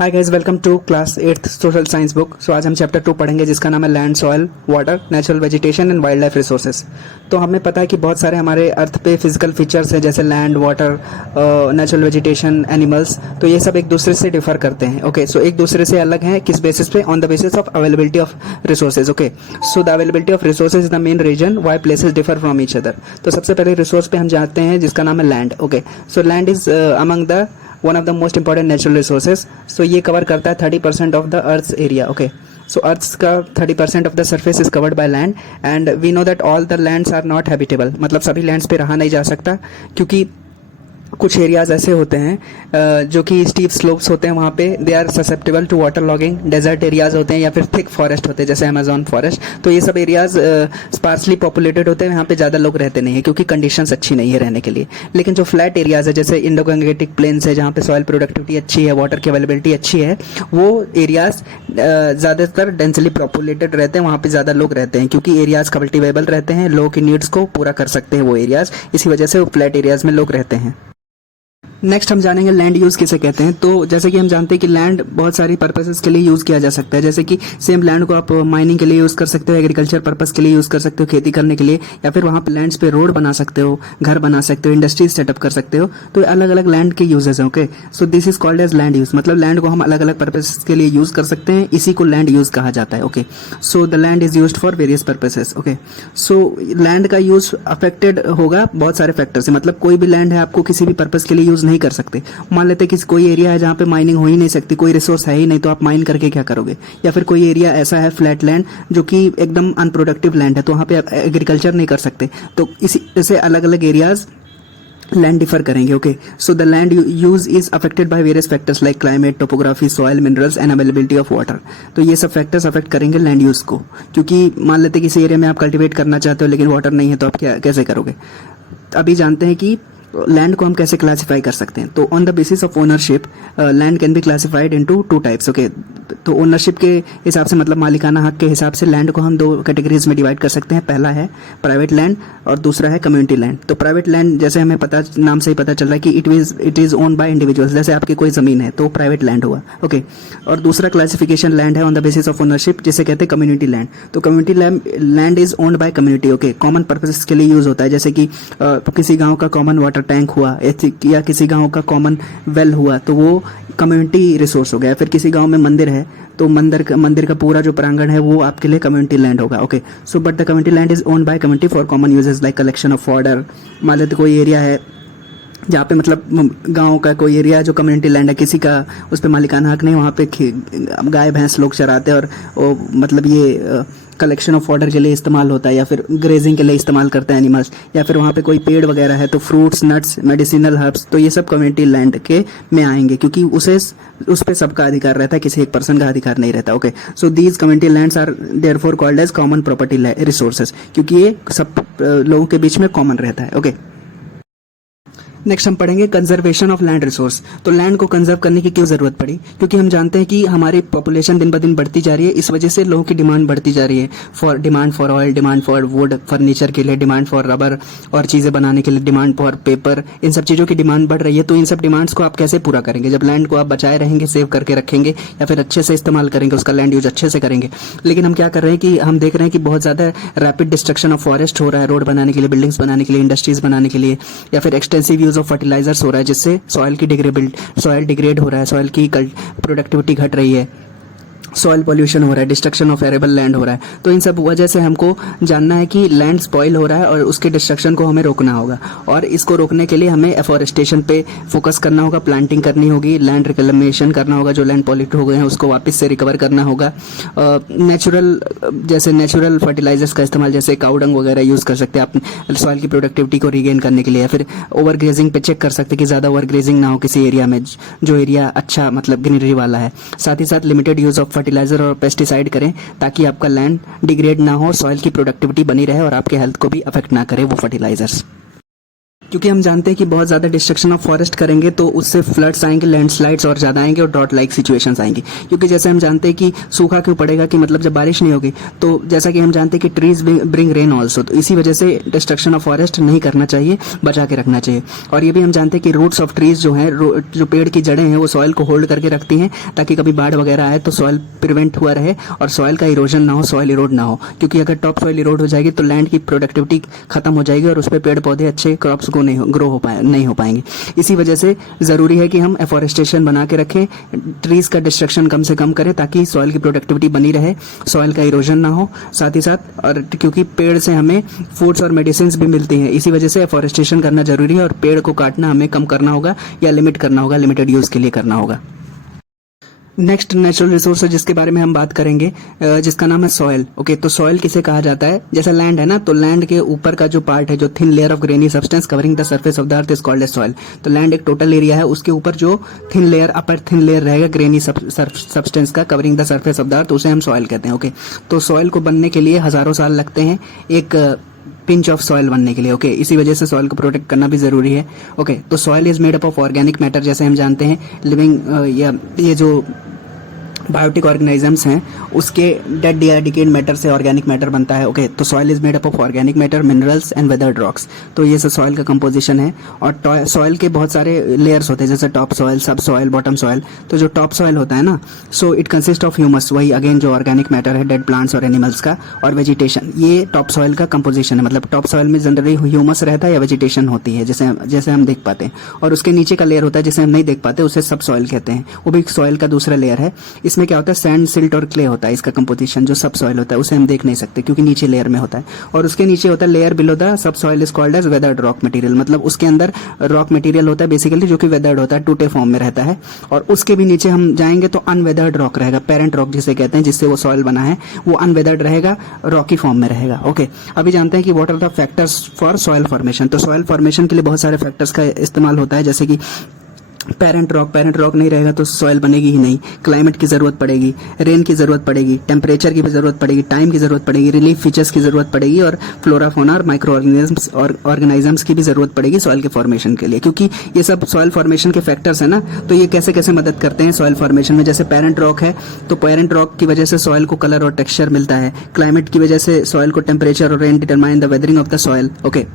Hi guys, welcome to class 8th social science book. So आज हम chapter 2 पढ़ेंगे जिसका नाम है land, soil, water, natural vegetation and wildlife resources. तो हमें पता है कि बहुत सारे हमारे अर्थ पे फिजिकल फीचर्स हैं जैसे land, water, natural vegetation, animals. तो ये सब एक दूसरे से डिफर करते हैं। ओके, सो एक दूसरे से अलग हैं किस बेसिस पे? On the basis of availability of resources. Okay, so the availability of resources is the main reason why places differ from each other. तो सबसे पहले रिसोर्स पे हम जानते हैं जिसका नाम है land. Okay, so land is among the one of the most important natural resources. So ये कवर करता है 30% of the earth area. Okay, so earth का 30% of the surface is covered by land and we know that all the lands are not habitable. मतलब सभी lands पे रहा नहीं जा सकता क्योंकि कुछ एरियाज ऐसे होते हैं जो कि स्टीप स्लोप्स होते हैं, वहाँ पे they are susceptible to water logging. Desert areas होते हैं या फिर थिक फॉरेस्ट होते हैं जैसे अमेजॉन फॉरेस्ट। तो ये सब एरियाज स्पार्सली पॉपुलेटेड होते हैं, यहाँ पे ज़्यादा लोग रहते नहीं है क्योंकि कंडीशंस अच्छी नहीं है रहने के लिए। लेकिन जो फ्लैट एरियाज है जैसे इंडो गंगेटिक प्लेन्स है जहाँ पे सॉइल प्रोडक्टिविटी अच्छी है, वाटर की अवेलेबिलिटी अच्छी है, वो एरियाज ज़्यादातर डेंसली पॉपुलेटेड रहते हैं, वहाँ पे ज़्यादा लोग रहते हैं क्योंकि एरियाज कल्टिवेबल रहते हैं, लोगों की नीड्स को पूरा कर सकते हैं वो एरियाज, इसी वजह से वो फ्लैट एरियाज में लोग रहते हैं। नेक्स्ट हम जानेंगे लैंड यूज़ किसे कहते हैं। तो जैसे कि हम जानते हैं कि लैंड बहुत सारी पर्पसेस के लिए यूज़ किया जा सकता है। जैसे कि सेम लैंड को आप माइनिंग के लिए यूज़ कर सकते हो, एग्रीकल्चर पर्पस के लिए यूज़ कर सकते हो, खेती करने के लिए, या फिर वहाँ पे लैंड्स पे रोड बना सकते हो, घर बना सकते हो, इंडस्ट्रीज सेटअप कर सकते हो। तो अलग अलग लैंड के यूजेस हैं। Okay, so this is called as land use. मतलब लैंड को हम अलग अलग पर्पसेस के लिए यूज़ कर सकते हैं, इसी को लैंड यूज़ कहा जाता है। Okay, so the land is used for various purposes. Okay, so land का यूज़ अफेक्टेड होगा बहुत सारे फैक्टर से। मतलब कोई भी लैंड है आपको किसी भी पर्पस के लिए यूज़ नहीं कर सकते। मान लेते हैं कि कोई एरिया है जहाँ पे माइनिंग हो ही नहीं सकती, कोई रिसोर्स है ही नहीं, तो आप माइन करके क्या करोगे? या फिर कोई एरिया ऐसा है फ्लैट लैंड जो कि एकदम अनप्रोडक्टिव लैंड है, तो वहाँ पे आप एग्रीकल्चर नहीं कर सकते। तो इसी ऐसे अलग अलग एरियाज लैंड डिफर करेंगे। Okay, so the land use is affected by various factors like climate, topography, soil, minerals and availability of water. तो ये सब फैक्टर्स अफेक्ट करेंगे लैंड यूज को, क्योंकि मान लेते हैं किसी एरिया में आप कल्टिवेट करना चाहते हो लेकिन वाटर नहीं है, तो आप क्या कैसे करोगे? अभी जानते हैं कि लैंड को हम कैसे क्लासिफाई कर सकते हैं। तो on the basis of ownership land can be classified into 2 types. Okay, तो ओनरशिप के हिसाब से मतलब मालिकाना हक के हिसाब से लैंड को हम 2 कैटेगरीज में डिवाइड कर सकते हैं। पहला है प्राइवेट लैंड और दूसरा है कम्युनिटी लैंड। तो प्राइवेट लैंड जैसे हमें पता, नाम से ही पता चल रहा है कि it is own by individuals. जैसे आपकी कोई जमीन है तो प्राइवेट लैंड हुआ। ओके, और दूसरा क्लासिफिकेशन लैंड है on the basis of ownership जिसे कहते हैं कम्युनिटी लैंड। तो community land is owned by community. Okay, common purposes के लिए यूज होता है, जैसे कि किसी गाँव का कॉमन वाटर टैंक हुआ या किसी गांव का कॉमन वेल हुआ तो वो कम्युनिटी रिसोर्स हो गया। फिर किसी गांव में मंदिर है तो मंदिर का पूरा जो प्रांगण है वो आपके लिए कम्युनिटी लैंड होगा। Okay, so but the community land is owned by community for common uses like collection of water. मान लेते कोई एरिया है जहाँ पे मतलब गांव का कोई एरिया है जो कम्युनिटी लैंड है, किसी का उस पर मालिकाना हक नहीं, वहाँ पे गाय भैंस लोग चराते हैं और मतलब ये कलेक्शन ऑफ वाटर के लिए इस्तेमाल होता है, या फिर ग्रेजिंग के लिए इस्तेमाल करते हैं एनिमल्स, या फिर वहाँ पे कोई पेड़ वगैरह है तो फ्रूट्स, नट्स, मेडिसिनल हर्ब्स, तो ये सब कम्युनिटी लैंड के में आएंगे क्योंकि उस पे सबका अधिकार रहता है, किसी एक पर्सन का अधिकार नहीं रहता। Okay, so these community lands are therefore called as common property resources, क्योंकि ये सब लोगों के बीच में कॉमन रहता है। ओके, नेक्स्ट हम पढ़ेंगे कंजर्वेशन ऑफ लैंड रिसोर्स। तो लैंड को कंजर्व करने की क्यों जरूरत पड़ी? क्योंकि हम जानते हैं कि हमारी पॉपुलेशन दिन ब दिन बढ़ती जा रही है, इस वजह से लोगों की डिमांड बढ़ती जा रही है। Demand for oil, demand for would, furniture के लिए डिमांड, फॉर रबर और चीज़ें बनाने के लिए डिमांड, फॉर पेपर, इन सब चीज़ों की डिमांड बढ़ रही है। तो इन सब डिमांड्स को आप कैसे पूरा करेंगे? जब लैंड को आप बचाए रहेंगे, सेव करके रखेंगे या फिर अच्छे से इस्तेमाल करेंगे, उसका लैंड यूज अच्छे से करेंगे। लेकिन हम क्या कर रहे हैं कि हम देख रहे हैं कि बहुत ज़्यादा रैपिड डिस्ट्रक्शन ऑफ फॉरेस्ट हो रहा है, रोड बनाने के लिए, बिल्डिंग्स बनाने के लिए, इंडस्ट्रीज बनाने के लिए, या फिर एक्सटेंसिव यूज ऑफ फर्टिलाइजर्स हो रहा है जिससे सॉइल डिग्रेड हो रहा है, सॉइल की प्रोडक्टिविटी घट रही है, सॉइल पॉल्यूशन हो रहा है, डिस्ट्रक्शन ऑफ एरेबल लैंड हो रहा है। तो इन सब वजह से हमको जानना है कि लैंड स्पॉइल हो रहा है और उसके डिस्ट्रक्शन को हमें रोकना होगा, और इसको रोकने के लिए हमें एफोरेस्टेशन पे फोकस करना होगा, प्लांटिंग करनी होगी, लैंड रिक्लेमेशन करना होगा, जो लैंड पॉल्यूट हो गए हैं उसको वापस से रिकवर करना होगा। नेचुरल फर्टिलाइजर्स का इस्तेमाल, जैसे काउडंग वगैरह यूज़ कर सकते हैं आप सॉइल की प्रोडक्टिविटी को रीगेन करने के लिए, या फिर ओवर ग्रेजिंग पे चेक कर सकते हैं कि ज़्यादा ओवर ग्रेजिंग ना हो किसी एरिया में, जो एरिया अच्छा मतलब ग्रीनरी वाला है। साथ ही साथ लिमिटेड यूज़ ऑफ फर्टिलाइजर और पेस्टिसाइड करें ताकि आपका लैंड डिग्रेड ना हो, सॉइल की प्रोडक्टिविटी बनी रहे और आपके हेल्थ को भी अफेक्ट ना करे वो फर्टिलाइजर्स। क्योंकि हम जानते हैं कि बहुत ज़्यादा डिस्ट्रक्शन ऑफ फॉरेस्ट करेंगे तो उससे फ्लड्स आएंगे, लैंडस्लाइड्स और ज़्यादा आएंगे और ड्रॉट लाइक सिचुएशंस आएंगी। क्योंकि जैसे हम जानते हैं कि सूखा क्यों पड़ेगा, कि मतलब जब बारिश नहीं होगी, तो जैसा कि हम जानते हैं कि ट्रीज ब्रिंग रेन ऑल्सो, तो इसी वजह से डिस्ट्रक्शन ऑफ फॉरेस्ट नहीं करना चाहिए, बचा के रखना चाहिए। और ये भी हम जानते हैं कि रूट्स ऑफ ट्रीज जो हैं, जो पेड़ की जड़ें हैं वो सॉइल को होल्ड करके रखती हैं, ताकि कभी बाढ़ वगैरह आए तो सॉइल प्रिवेंट हुआ रहे और सॉइल का इरोजन ना हो, सॉइल इरोड ना हो। क्योंकि अगर टॉप सॉइल इरोड हो जाएगी तो लैंड की प्रोडक्टिविटी खत्म हो जाएगी और उस पर पेड़ पौधे अच्छे क्रॉप्स को नहीं हो पाएंगे। इसी वजह से ज़रूरी है कि हम एफॉरेस्टेशन बना के रखें, ट्रीज का डिस्ट्रक्शन कम से कम करें, ताकि सॉइल की प्रोडक्टिविटी बनी रहे, सॉइल का इरोजन ना हो। साथ ही साथ, और क्योंकि पेड़ से हमें फूड्स और मेडिसिन भी मिलती हैं, इसी वजह से एफॉरेस्टेशन करना जरूरी है और पेड़ को काटना हमें कम करना होगा या लिमिट करना होगा, लिमिटेड यूज़ के लिए करना होगा। नेक्स्ट नेचुरल रिसोर्स जिसके बारे में हम बात करेंगे, जिसका नाम है सॉइल। ओके, तो सॉइल किसे कहा जाता है? जैसा लैंड है ना, तो लैंड के ऊपर का जो पार्ट है, जो thin layer of grainy substance covering the surface of the earth is called as soil. तो लैंड एक टोटल एरिया है, उसके ऊपर जो thin layer, upper thin layer रहेगा ग्रेनी सब्सटेंस का covering the surface of the earth, उसे हम सॉइल कहते हैं। ओके, तो सॉइल को बनने के लिए हजारों साल लगते हैं एक पिंच ऑफ सॉइल बनने के लिए। ओके, इसी वजह से सॉइल को प्रोटेक्ट करना भी जरूरी है। ओके, तो soil is made up of organic matter, जैसे हम जानते हैं लिविंग या ये जो बायोटिक ऑर्गेनिजम्स हैं उसके डेड या डिकेड मैटर से ऑर्गेनिक मैटर बनता है। ओके, तो soil is made up of organic matter, minerals and weathered rocks. तो ये सब सॉइल का कंपोजिशन है। और सॉइल के बहुत सारे लेयर्स होते हैं, जैसे टॉप सॉइल, सब सॉइल, बॉटम सॉइल। तो जो टॉप सॉइल होता है ना, so it consist of humus, वही अगेन जो ऑर्गेनिक मैटर है डेड प्लांट्स और एनिमल्स का, और वेजिटेशन। ये टॉप सॉइल का कंपोजिशन है। मतलब टॉप सॉइल में जनरली ह्यूमस रहता है या वेजिटेशन होती है, जैसे हम देख पाते हैं। और उसके नीचे का लेयर होता है जिसे हम नहीं देख पाते, उसे सब सॉइल कहते हैं। वो भी सॉइल का दूसरा लेयर है। इसमें क्या होता है? सैंड, सिल्ट और क्ले होता है इसका कंपोजिशन। जो सब सॉइल होता है उसे हम देख नहीं सकते क्योंकि नीचे लेयर में होता है। और उसके नीचे होता है layer below the sub soil is called as weathered rock material. मतलब उसके अंदर रॉक मटेरियल होता है बेसिकली, जो कि वेदर्ड होता है, टूटे फॉर्म में रहता है। और उसके भी नीचे हम जाएंगे तो अनवेदर्ड रॉक रहेगा, पेरेंट रॉक जिसे कहते हैं, जिससे वो सॉइल बना है, वो अनवेदर्ड रहेगा, रॉकी फॉर्म में रहेगा। ओके, अभी जानते हैं कि what are the factors for soil formation. तो सॉइल फॉर्मेशन के लिए बहुत सारे फैक्टर्स का इस्तेमाल होता है, जैसे कि पेरेंट रॉक नहीं रहेगा तो सॉइल बनेगी ही नहीं। क्लाइमेट की जरूरत पड़ेगी, रेन की जरूरत पड़ेगी, टेम्परेचर की भी जरूरत पड़ेगी, टाइम की जरूरत पड़ेगी, रिलीफ फीचर्स की जरूरत पड़ेगी, और फ्लोरा फोना और माइक्रो ऑर्गेनिजम्स की भी जरूरत पड़ेगी सॉइल के फॉर्मेशन के लिए। क्योंकि ये सब सॉइल फॉर्मेशन के फैक्टर्स है ना, तो ये कैसे कैसे मदद करते हैं सॉइल फॉर्मेशन में। जैसे पेरेंट रॉक है तो पेरेंट रॉक की वजह से सॉइल को कलर और टेक्सचर मिलता है। क्लाइमेट की वजह से सॉइल को टेम्परेचर और rain determine the weathering of the soil. Okay,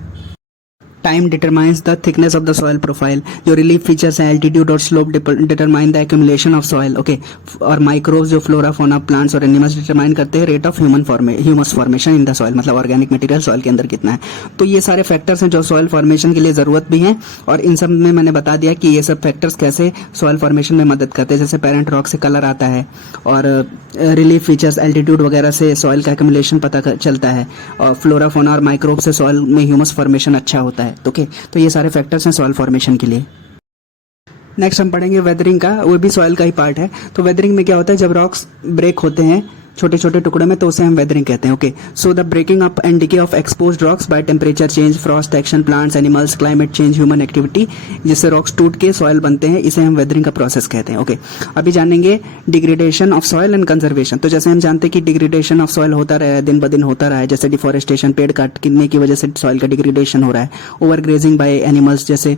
time determines the thickness of the soil profile. जो रिलीफ फीचर्स हैं, एल्टीट्यूड और slope determine the accumulation of soil. Okay, और माइक्रोब्स जो फ्लोरा फोना, प्लांट्स और animals determine करते हैं rate of humus formation in the soil. मतलब organic material soil के अंदर कितना है। तो ये सारे फैक्टर्स हैं जो सॉइल फॉर्मेशन के लिए जरूरत भी हैं, और इन सब में मैंने बता दिया कि ये सब फैक्टर्स कैसे सॉइल फॉर्मेशन में मदद करते हैं। जैसे पेरेंट रॉक से कलर आता है, और रिलीफ फीचर्स, एल्टीट्यूड वगैरह से सॉइल का एक्यूमुलेशन पता चलता है, और फ्लोरा फोना और माइक्रोब से सॉइल में ह्यूमस फॉर्मेशन अच्छा होता है। ओके, तो ये सारे फैक्टर्स हैं सॉइल फॉर्मेशन के लिए। नेक्स्ट हम पढ़ेंगे वेदरिंग का, वो भी सॉइल का ही पार्ट है। तो वेदरिंग में क्या होता है? जब रॉक्स ब्रेक होते हैं छोटे छोटे टुकड़े में, तो उसे हम वेदरिंग कहते हैं। Okay, so the breaking up and decay of exposed rocks by temperature change, frost action, plants, animals, climate change, human activity, जिससे रॉक्स टूट के सॉइल बनते हैं, इसे हम वेदरिंग का प्रोसेस कहते हैं। ओके, अभी जानेंगे degradation of soil and conservation. तो जैसे हम जानते हैं कि डिग्रेडेशन ऑफ सॉइल होता रहा है, दिन ब दिन होता रहा है। जैसे डिफॉरेस्टेशन, पेड़ काटने की वजह से सॉइल का डिग्रेडेशन हो रहा है। ओवर ग्रेजिंग बाय एनिमल्स, जैसे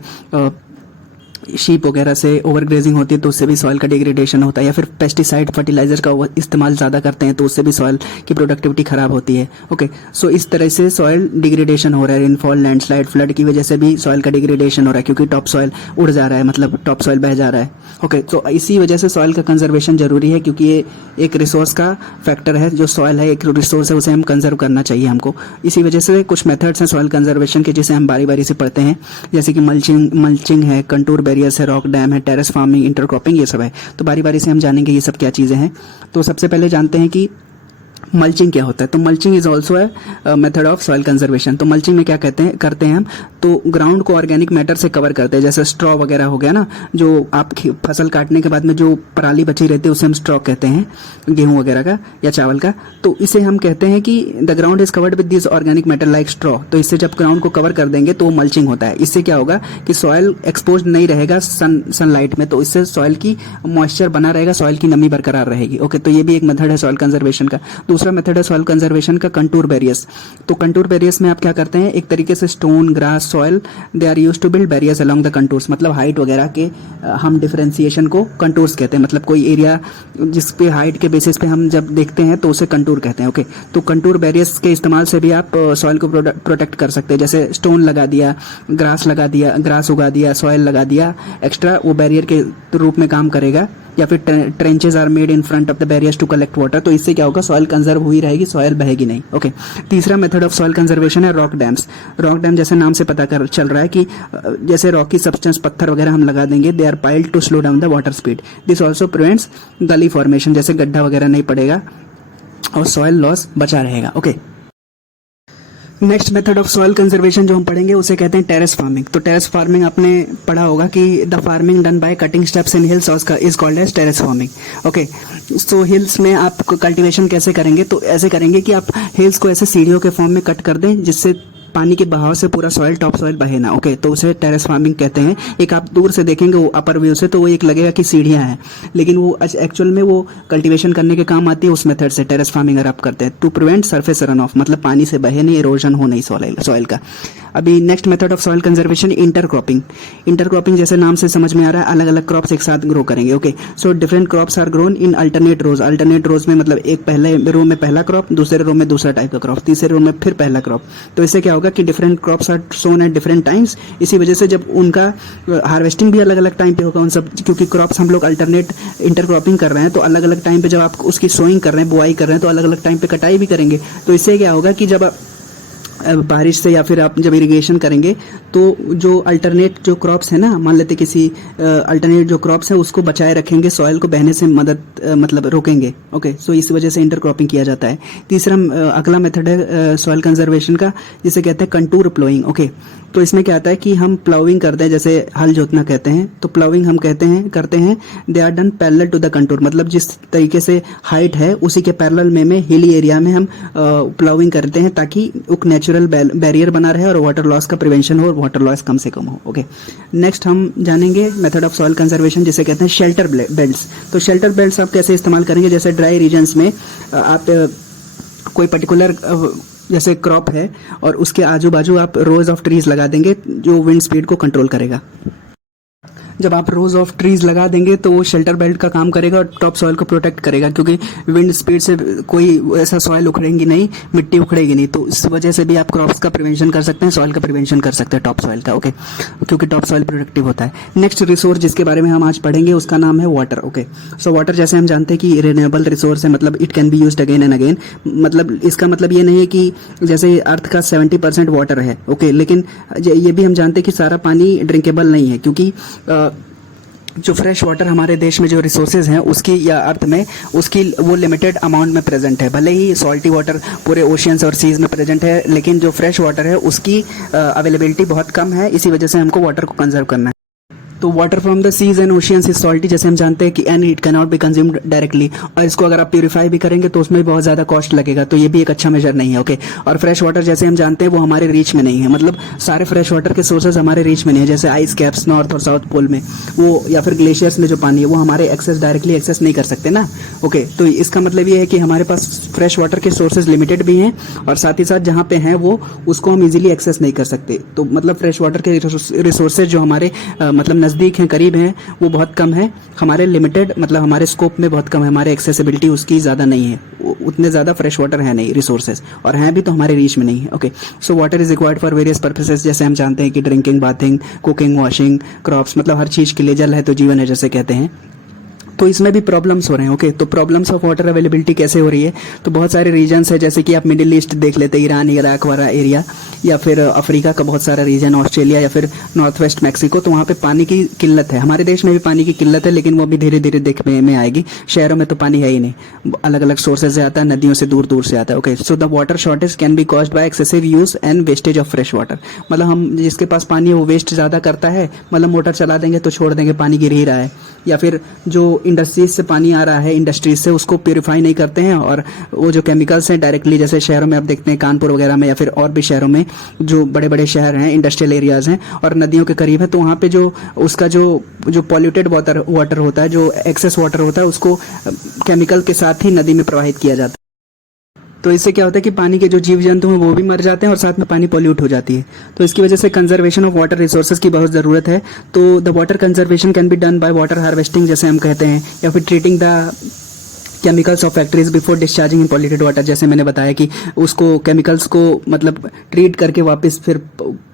शीप वगैरह से ओवर ग्रेजिंग होती है तो उससे भी सॉइल का डिग्रेडेशन होता है। या फिर पेस्टिसाइड, फर्टिलाइजर का इस्तेमाल ज़्यादा करते हैं तो उससे भी सॉइल की प्रोडक्टिविटी खराब होती है। ओके, सो इस तरह से सॉइल डिग्रेडेशन हो रहा है। रेनफॉल, लैंडस्लाइड, फ्लड की वजह से भी सॉइल का डिग्रेडेशन हो रहा है, क्योंकि टॉप सॉइल उड़ जा रहा है, मतलब टॉप सॉइल बह जा रहा है। ओके, तो इसी वजह से सॉइल का कंजर्वेशन जरूरी है, क्योंकि ये एक रिसोर्स का फैक्टर है। जो सॉइल है एक रिसोर्स है, उसे हम कंजर्व करना चाहिए हमको। इसी वजह से कुछ मेथड्स हैं सॉइल कंजर्वेशन के, जिसे हम बारी बारी से पढ़ते हैं, जैसे कि मल्चिंग है, कंटूर बैरियर्स है, रॉक डैम है, टेरेस फार्मिंग, इंटरक्रॉपिंग, ये सब है। तो बारी बारी से हम जानेंगे ये सब क्या चीज़ें हैं। तो सबसे पहले जानते हैं कि मल्चिंग क्या होता है। तो mulching is also a method of soil conservation. तो मल्चिंग में क्या करते हैं हम, तो ग्राउंड को ऑर्गेनिक मैटर से कवर करते हैं। जैसे स्ट्रॉ वगैरह हो गया ना, जो आप फसल काटने के बाद में जो पराली बची रहती है उसे हम स्ट्रॉ कहते हैं, गेहूं वगैरह का या चावल का। तो इसे हम कहते हैं कि the ground is covered with this organic matter like straw. तो इससे जब ग्राउंड को कवर कर देंगे तो वो मल्चिंग होता है। इससे क्या होगा कि सॉइल एक्सपोज नहीं रहेगा सनलाइट में, तो इससे सॉइल की मॉइस्चर बना रहेगा, सॉइल की नमी बरकरार रहेगी। ओके, तो ये भी एक मेथड है सॉइल कंजर्वेशन का। दूसरा मेथड है सॉइल कंजर्वेशन का कंटूर बैरियर्स। तो कंटूर बैरियर्स में आप क्या करते हैं, एक तरीके से stone, grass, soil, they are used to build barriers along the contours. मतलब हाइट वगैरह के हम डिफरेंशिएशन को कंटूर्स कहते हैं। मतलब कोई एरिया जिस पे हाइट के बेसिस पे हम जब देखते हैं तो उसे कंटूर कहते हैं। ओके, तो कंटूर बैरियर्स के इस्तेमाल से भी आप सॉइल को प्रोटेक्ट कर सकते हैं। जैसे स्टोन लगा दिया, ग्रास उगा दिया, सॉइल लगा दिया एक्स्ट्रा, वो बैरियर के रूप में काम करेगा। या फिर trenches are made in front of the barriers to collect water. तो इससे क्या होगा, सॉइल कंजर्व हुई रहेगी, सॉइल बहेगी नहीं। ओके, तीसरा मेथड ऑफ सॉइल कंजर्वेशन है रॉक डैम्स। रॉक डैम जैसे नाम से पता चल रहा है कि जैसे रॉकी सब्सटेंस, पत्थर वगैरह हम लगा देंगे, they are piled to slow down the water speed. This also prevents gully formation, जैसे गड्ढा वगैरह नहीं पड़ेगा और सॉइल लॉस बचा रहेगा। Okay, next method of soil conservation जो हम पढ़ेंगे उसे कहते हैं टेरेस फार्मिंग। तो टेरेस फार्मिंग आपने पढ़ा होगा कि the farming done by cutting steps in hills is called as terrace farming. Okay, so hills में आप कल्टीवेशन कैसे करेंगे, तो ऐसे करेंगे कि आप हिल्स को ऐसे सीढ़ियों के फॉर्म में कट कर दें जिससे पानी के बहाव से पूरा सॉइल, टॉप सॉइल बहे ना। ओके, तो उसे टेरेस फार्मिंग कहते हैं। एक आप दूर से देखेंगे वो अपर व्यू से तो वो एक लगेगा कि सीढ़ियां हैं, लेकिन वो एक्चुअल में वो कल्टीवेशन करने के काम आती है उस मेथड से। टेरेस फार्मिंग अगर आप करते हैं to prevent surface run off, मतलब पानी से बहे नहीं, इरोजन हो नहीं सॉइल का। अभी next method of soil conservation intercropping. Intercropping जैसे नाम से समझ में आ रहा है, अलग अलग क्रॉप्स एक साथ ग्रो करेंगे। Okay, so different crops are grown in alternate rows. Alternate rows में मतलब एक पहले रो में पहला क्रॉप, दूसरे रो में दूसरा टाइप का क्रॉप, तीसरे रो में फिर पहला क्रॉप। तो इससे क्या होगा कि different crops are sown at different times. इसी वजह से जब उनका हार्वेस्टिंग भी अलग अलग टाइम पे होगा उन सब, क्योंकि क्रॉप्स हम लोग अल्टरनेट इंटरक्रॉपिंग कर रहे हैं तो अलग अलग टाइम पे जब आप उसकी सोइंग कर रहे हैं, बुआई कर रहे हैं, तो अलग अलग टाइम पे कटाई भी करेंगे। तो इससे क्या होगा कि जब बारिश से या फिर आप जब इरिगेशन करेंगे तो जो अल्टरनेट जो क्रॉप्स है ना, मान लेते किसी अल्टरनेट जो क्रॉप्स है उसको बचाए रखेंगे, सॉइल को बहने से मदद मतलब रोकेंगे। ओके, सो इस वजह से इंटरक्रॉपिंग किया जाता है। तीसरा अगला मेथड है सॉइल कंजर्वेशन का, जिसे कहते हैं कंटूर प्लोइंग। ओके, तो इसमें क्या आता है कि हम प्लाउइंग करते हैं, जैसे हल जोतना कहते हैं, तो प्लाउइंग हम करते हैं they are done parallel to the contour. मतलब जिस तरीके से हाइट है उसी के पैरेलल में हिली एरिया में हम प्लाउइंग करते हैं ताकि एक नेचुरल बैरियर बना रहे और वाटर लॉस का प्रिवेंशन हो और वाटर लॉस कम से कम हो। ओके, नेक्स्ट हम जानेंगे मेथड ऑफ सॉइल कंजर्वेशन जिसे कहते हैं शेल्टर बेल्ट्स। तो शेल्टर बेल्ट्स आप कैसे इस्तेमाल करेंगे, जैसे ड्राई रीजन्स में आप कोई पर्टिकुलर जैसे क्रॉप है और उसके आजू बाजू आप रोज ऑफ ट्रीज लगा देंगे जो विंड स्पीड को कंट्रोल करेगा। जब आप रोज ऑफ ट्रीज लगा देंगे तो वो शेल्टर बेल्ट का काम करेगा और टॉप सॉइल को प्रोटेक्ट करेगा, क्योंकि विंड स्पीड से कोई ऐसा सॉइल उखड़ेगी नहीं, मिट्टी उखड़ेगी नहीं। तो इस वजह से भी आप क्रॉप्स का प्रिवेंशन कर सकते हैं, सॉइल का प्रिवेंशन कर सकते हैं, टॉप सॉइल का। ओके, क्योंकि टॉप सॉइल प्रोटेक्टिव होता है। नेक्स्ट रिसोर्स जिसके बारे में हम आज पढ़ेंगे उसका नाम है वाटर। ओके, सो वाटर जैसे हम जानते हैं कि रिन्यूएबल रिसोर्स है, मतलब it can be used again and again. मतलब इसका मतलब ये नहीं है कि जैसे अर्थ का 70% वाटर है। ओके, लेकिन ये भी हम जानते हैं कि सारा पानी ड्रिंकेबल नहीं है, क्योंकि जो फ्रेश वाटर हमारे देश में जो रिसोर्सेज हैं उसकी या अर्थ में उसकी वो लिमिटेड अमाउंट में प्रेजेंट है। भले ही सॉल्टी वाटर पूरे ओशियंस और सीज में प्रेजेंट है, लेकिन जो फ्रेश वाटर है उसकी अवेलेबिलिटी बहुत कम है। इसी वजह से हमको वाटर को कंजर्व करना है। तो water from the seas and oceans is salty, जैसे हम जानते हैं कि and it can not be consumed directly, और इसको अगर आप प्यूरिफाई भी करेंगे तो उसमें भी बहुत ज़्यादा कॉस्ट लगेगा, तो ये भी एक अच्छा मेजर नहीं है। ओके, और फ्रेश वाटर जैसे हम जानते हैं वो हमारे रीच में नहीं है, मतलब सारे फ्रेश वाटर के सोर्सेज हमारे रीच में नहीं है। जैसे आइस कैप्स नॉर्थ और साउथ पोल में वो, या फिर ग्लेशियर्स में जो पानी है वो हमारे डायरेक्टली एक्सेस नहीं कर सकते ना। ओके, तो इसका मतलब ये है कि हमारे पास फ्रेश वाटर के सोर्सेज लिमिटेड भी हैं और साथ ही साथ जहाँ पे हैं वो उसको हम इजीली एक्सेस नहीं कर सकते। तो मतलब फ्रेश वाटर के रिसोर्सेज जो हमारे मतलब नज़दीक हैं, करीब हैं, वो बहुत कम है, हमारे लिमिटेड मतलब हमारे स्कोप में बहुत कम है, हमारे एक्सेसिबिलिटी उसकी ज़्यादा नहीं है, उतने ज़्यादा फ्रेश वाटर है नहीं रिसोर्सेज, और हैं भी तो हमारे रीच में नहीं है। Okay, so water is required for various purposes, जैसे हम जानते हैं कि drinking, bathing, cooking, washing, crops, मतलब हर चीज़ के लिए जल है तो जीवन है जैसे कहते हैं। तो इसमें भी प्रॉब्लम्स हो रहे हैं। ओके, तो प्रॉब्लम्स ऑफ वाटर अवेलेबिलिटी कैसे हो रही है, तो बहुत सारे रीजन्स है, जैसे कि आप मिडिल ईस्ट देख लेते हैं, ईरान, इराक वाला एरिया, या फिर अफ्रीका का बहुत सारा रीजन, ऑस्ट्रेलिया या फिर नॉर्थ वेस्ट मैक्सिको। तो वहाँ पे पानी की किल्लत है। हमारे देश में भी पानी की किल्लत है, लेकिन वो भी धीरे धीरे देखने में आएगी। शहरों में तो पानी है ही नहीं, अलग अलग सोर्सेज से आता है, नदियों से दूर दूर से आता है। Okay, so the water shortage can be caused by excessive use and wastage of fresh water. मतलब हम जिसके पास पानी है वो वेस्ट ज़्यादा करता है, मतलब मोटर चला देंगे तो छोड़ देंगे, पानी गिर ही रहा है, या फिर जो इंडस्ट्रीज से पानी आ रहा है, इंडस्ट्रीज से, उसको प्यूरिफाई नहीं करते हैं, और वो जो केमिकल्स हैं डायरेक्टली, जैसे शहरों में आप देखते हैं कानपुर वगैरह में या फिर और भी शहरों में जो बड़े बड़े शहर हैं, इंडस्ट्रियल एरियाज हैं और नदियों के करीब है, तो वहाँ पे जो उसका जो पॉल्यूटेड वाटर होता है, जो एक्सेस वाटर होता है, उसको केमिकल के साथ ही नदी में प्रवाहित किया जाता है। तो इससे क्या होता है कि पानी के जो जीव जंतु हैं वो भी मर जाते हैं और साथ में पानी पॉल्यूट हो जाती है। तो इसकी वजह से कंजर्वेशन ऑफ वाटर रिसोर्सेज की बहुत ज़रूरत है। तो the water conservation can be done by water harvesting जैसे हम कहते हैं, या फिर treating the chemicals of factories before discharging in polluted water. जैसे मैंने बताया कि उसको केमिकल्स को मतलब ट्रीट करके वापस फिर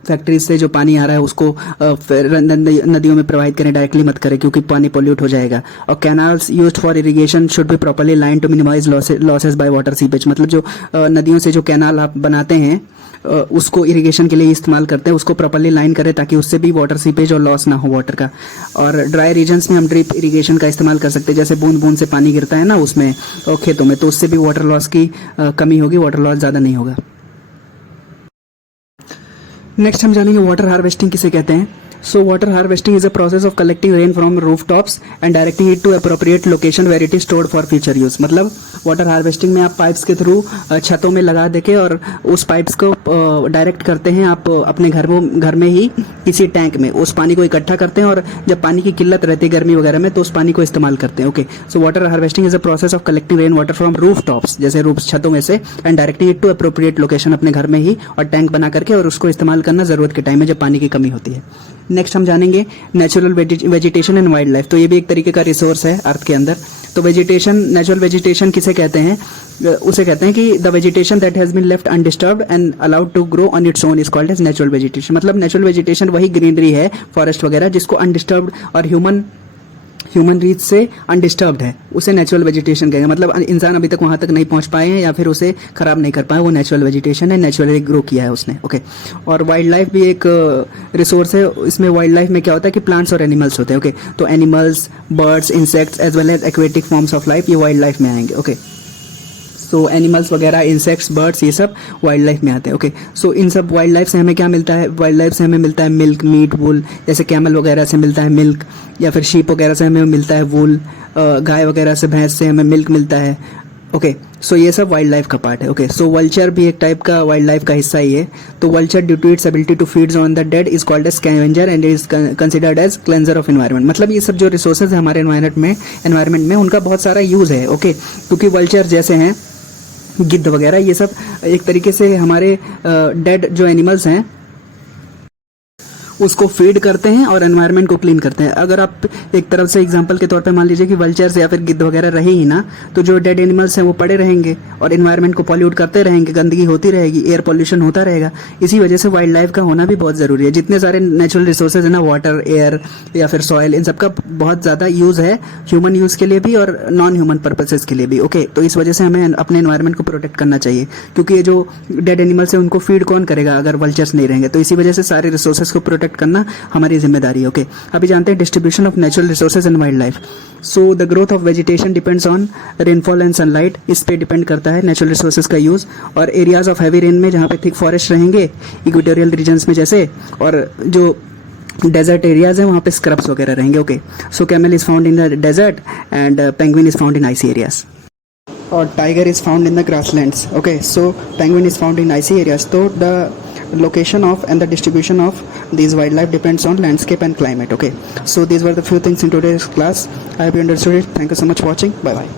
फैक्ट्रीज से जो पानी आ रहा है उसको फिर नदियों में प्रवाहित करें, डायरेक्टली मत करें क्योंकि पानी पॉल्यूट हो जाएगा। और canals used for irrigation should be properly line to minimise losses by water seepage. मतलब जो नदियों से जो कैनाल आप बनाते हैं उसको इरिगेशन के लिए इस्तेमाल करते हैं, उसको प्रॉपर्ली लाइन करें ताकि उससे भी वाटर सीपेज और लॉस ना हो वाटर का। और ड्राई रीजन्स में हम ड्रिप इरिगेशन का इस्तेमाल कर सकते हैं, जैसे बूंद बूंद से पानी गिरता है ना उसमें खेतों में, तो उससे भी वाटर लॉस की कमी होगी, वाटर लॉस ज़्यादा नहीं होगा। नेक्स्ट हम जानेंगे वाटर हार्वेस्टिंग किसे कहते हैं। So water harvesting is a process of collecting rain from rooftops and directing it to appropriate location where it is stored for future use। मतलब वाटर हार्वेस्टिंग में आप पाइप्स के थ्रू छतों में लगा देके और उस पाइप्स को डायरेक्ट करते हैं आप अपने घर में ही किसी टैंक में उस पानी को इकट्ठा करते हैं, और जब पानी की किल्लत रहती है गर्मी वगैरह में तो उस पानी को इस्तेमाल करते हैं। Okay, so water harvesting is a process of collecting rain water from roof tops, जैसे रूफ छतों में से, and directing it to appropriate location अपने घर में ही, और टैंक बना करके, और उसको इस्तेमाल करना जरूरत के टाइम में जब पानी की कमी होती है। नेक्स्ट हम जानेंगे natural vegetation and wild life. तो ये भी एक तरीके का रिसोर्स है अर्थ के अंदर। तो वेजिटेशन, नेचुरल वेजिटेशन किसे कहते हैं? उसे कहते हैं कि the vegetation that has been left undisturbed and allowed to grow on its own is called as natural vegetation. मतलब नेचुरल वेजिटेशन वही ग्रीनरी है, फॉरेस्ट वगैरह, जिसको अनडिस्टर्ब्ड और ह्यूमन रीच से अनडिस्टर्ब्ड है, उसे नेचुरल वेजिटेशन कहेंगे। मतलब इंसान अभी तक वहां तक नहीं पहुंच पाए हैं या फिर उसे खराब नहीं कर पाए, वो नेचुरल वेजिटेशन है, नेचुरली ग्रो किया है उसने। ओके, और वाइल्ड लाइफ भी एक रिसोर्स है। इसमें वाइल्ड लाइफ में क्या होता है कि प्लांट्स और एनिमल्स होते हैं। ओके, तो animals, birds, insects as well as aquatic forms of life, ये वाइल्ड लाइफ में आएंगे। ओके, सो एनिमल्स वगैरह, इंसेक्ट्स, बर्ड्स, ये सब वाइल्ड लाइफ में आते हैं। ओके, सो इन सब वाइल्ड लाइफ से हमें क्या मिलता है? वाइल्ड लाइफ से हमें मिलता है मिल्क, मीट, वूल। जैसे कैमल वगैरह से मिलता है मिल्क, या फिर शीप वगैरह से हमें मिलता है वूल, गाय वगैरह से, भैंस से हमें मिल्क मिलता है। ओके, सो ये सब वाइल्ड लाइफ का पार्ट है। ओके, सो वल्चर भी एक टाइप का वाइल्ड लाइफ का हिस्सा ही है। तो vulture due to its ability to feeds on the dead is called as scavenger and is considered as cleanser of environment. मतलब ये सब जो रिसोर्सेज है हमारे एनवायरनमेंट में उनका बहुत सारा यूज है। ओके, क्योंकि वल्चर जैसे हैं गिद्ध वगैरह, ये सब एक तरीके से हमारे डेड जो एनिमल्स हैं उसको फीड करते हैं और एनवायरनमेंट को क्लीन करते हैं। अगर आप एक तरफ से एग्जांपल के तौर पे मान लीजिए कि वल्चर्स या फिर गिद्ध वगैरह रहे ही ना, तो जो डेड एनिमल्स हैं वो पड़े रहेंगे और एनवायरनमेंट को पॉल्यूट करते रहेंगे, गंदगी होती रहेगी, एयर पॉल्यूशन होता रहेगा। इसी वजह से वाइल्ड लाइफ का होना भी बहुत ज़रूरी है। जितने सारे नेचुरल रिसोर्सेज है ना, वाटर, एयर या फिर सॉयल, इन सबका बहुत ज़्यादा यूज़ है, ह्यूमन यूज़ के लिए भी और नॉन ह्यूमन पर्पसेस के लिए भी। ओके, तो इस वजह से हमें अपने एनवायरनमेंट को प्रोटेक्ट करना चाहिए, क्योंकि ये जो डेड एनिमल्स है उनको फीड कौन करेगा अगर वल्चर्स नहीं रहेंगे। तो इसी वजह से सारे रिसोर्सेज को प्रोटेक्ट करना हमारी जिम्मेदारी है। ओके, अभी जानते हैं distribution of natural resources in wild life. So the growth of vegetation depends on rainfall and sunlight. इस पे डिपेंड करता है नेचुरल रिसोर्सेज का यूज। और एरियाज ऑफ हैवी रेन में जहाँ पे थिक फॉरेस्ट रहेंगे, इक्वेटोरियल रीजन्स में जैसे, और जो डेजर्ट एरियाज हैं वहाँ पे स्क्रब्स वगैरह रहेंगे। Okay, so camel is found in the desert and penguin is found in icy areas, और tiger is found in the grasslands. Okay, so penguin is found in icy areas. तो the location of and the distribution of these wildlife depends on landscape and climate. Okay, so these were the few things in today's class. I hope you understood it. Thank you so much for watching. Bye bye.